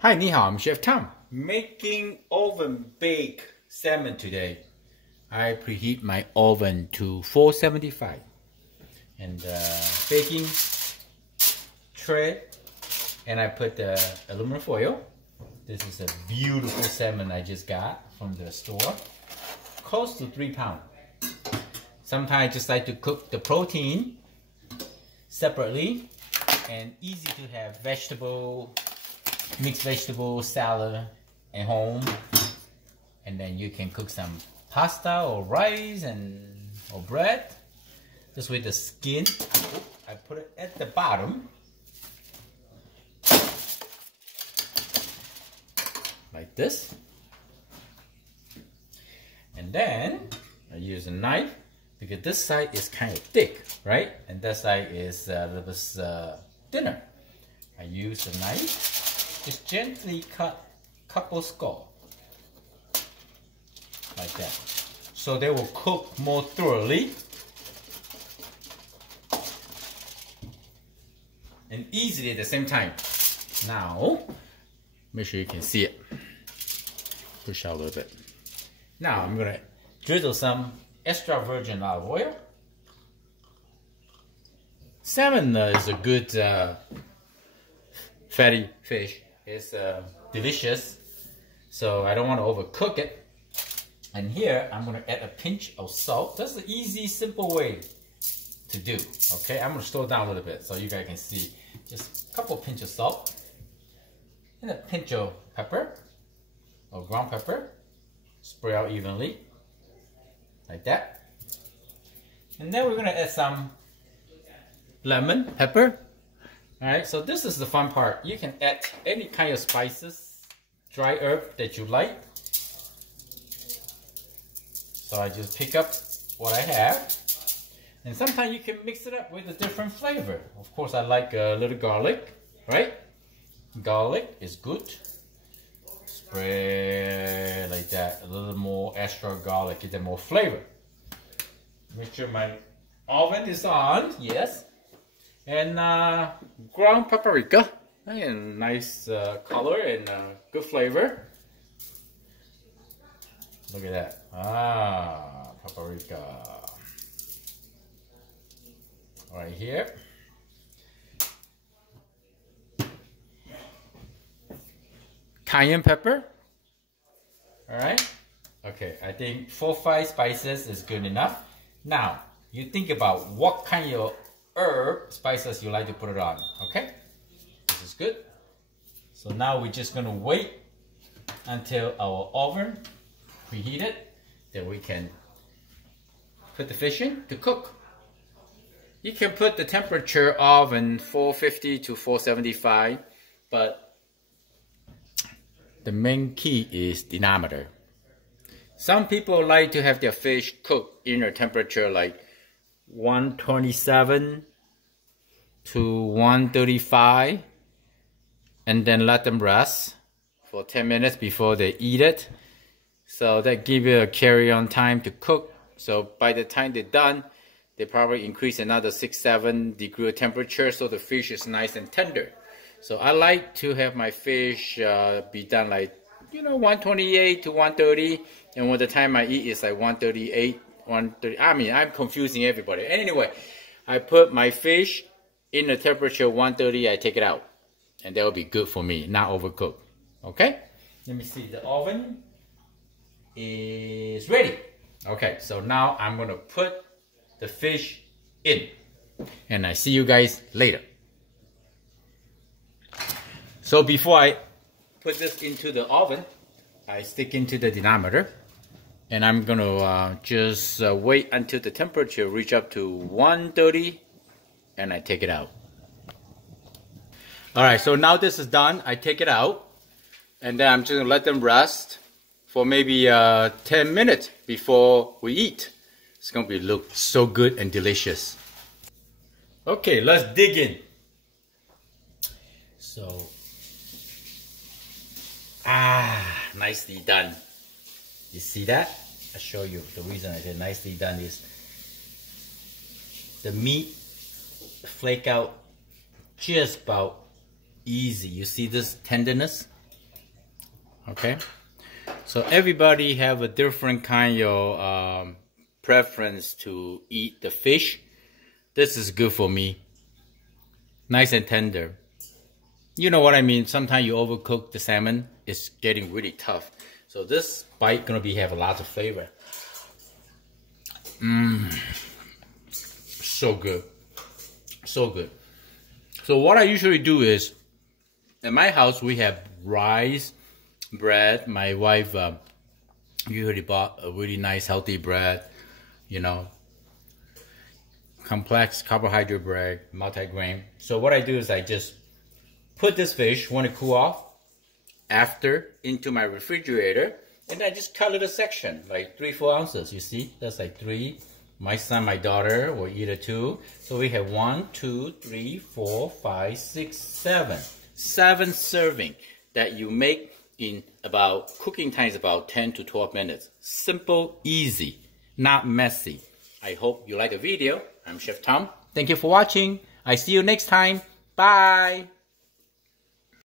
Hi, ni hao, I'm Chef Tom. Making oven baked salmon today. I preheat my oven to 475 and baking tray, and I put the aluminum foil. This is a beautiful salmon I just got from the store, close to 3 pounds. Sometimes I just like to cook the protein separately, and easy to have mixed vegetable salad at home, and then you can cook some pasta or rice or bread. Just with the skin, I put it at the bottom like this, and then I use a knife because this side is kind of thick, right? And that side is a little bit thinner. I use a knife, just gently cut a couple scallops like that, so they will cook more thoroughly and easily at the same time. Now, make sure you can see it. Push out a little bit. Now I'm gonna drizzle some extra virgin olive oil. Salmon is a good fatty fish. It's delicious, so I don't want to overcook it. And here I'm going to add a pinch of salt. That's the easy, simple way to do. Okay, I'm going to slow down a little bit so you guys can see. Just a couple pinch of salt and a pinch of pepper or ground pepper. Spray out evenly like that. And then we're going to add some lemon pepper. Alright, so this is the fun part. You can add any kind of spices, dry herb that you like. So I just pick up what I have. And sometimes you can mix it up with a different flavor. Of course, I like a little garlic, right? Garlic is good. Spread like that. A little more extra garlic, get more flavor. Make sure my oven is on, yes. And ground paprika, and nice color and good flavor. Look at that, paprika. Right here. Cayenne pepper. All right. Okay, I think 4 or 5 spices is good enough. Now, you think about what kind of herb spices you like to put it on. Okay, this is good. So now we're just gonna wait until our oven preheated, then we can put the fish in to cook. You can put the temperature of 450 to 475, but the main key is diameter. Some people like to have their fish cooked in a temperature like 127 to 135, and then let them rest for 10 minutes before they eat it. So that gives you a carry-on time to cook. So by the time they're done, they probably increase another 6-7 degree temperature, so the fish is nice and tender. So I like to have my fish be done like 128 to 130, and when the time I eat is like 138, 130. I mean, I'm confusing everybody. Anyway, I put my fish in the temperature 130. I take it out, and that will be good for me, not overcooked. Okay. Let me see. The oven is ready. Okay, so now I'm gonna put the fish in, and I see you guys later. So before I put this into the oven, I stick into the dynamometer, and I'm gonna just wait until the temperature reach up to 130, and I take it out. Alright, so now this is done. I take it out, and then I'm just gonna let them rest for maybe 10 minutes before we eat. It's gonna look so good and delicious. Okay, let's dig in. So, nicely done. You see that? I'll show you. The reason I said nicely done is the meat flake out just about easy. You see this tenderness? Okay, so everybody have a different kind of preference to eat the fish. This is good for me. Nice and tender. You know what I mean? Sometimes you overcook the salmon, it's getting really tough. So this bite gonna have a lot of flavor. So good. So good. So what I usually do is, at my house we have rice, bread. My wife usually bought a really nice healthy bread, you know, complex carbohydrate bread, multi-grain. So what I do is I just put this fish, want to cool off, after into my refrigerator, and I just cut it a section, like 3-4 ounces. You see, that's like 3. My son, my daughter will eat it too. So we have 1, 2, 3, 4, 5, 6, 7. 7 serving that you make in about, cooking time is about 10 to 12 minutes. Simple, easy, not messy. I hope you like the video. I'm Chef Tom. Thank you for watching. I see you next time. Bye.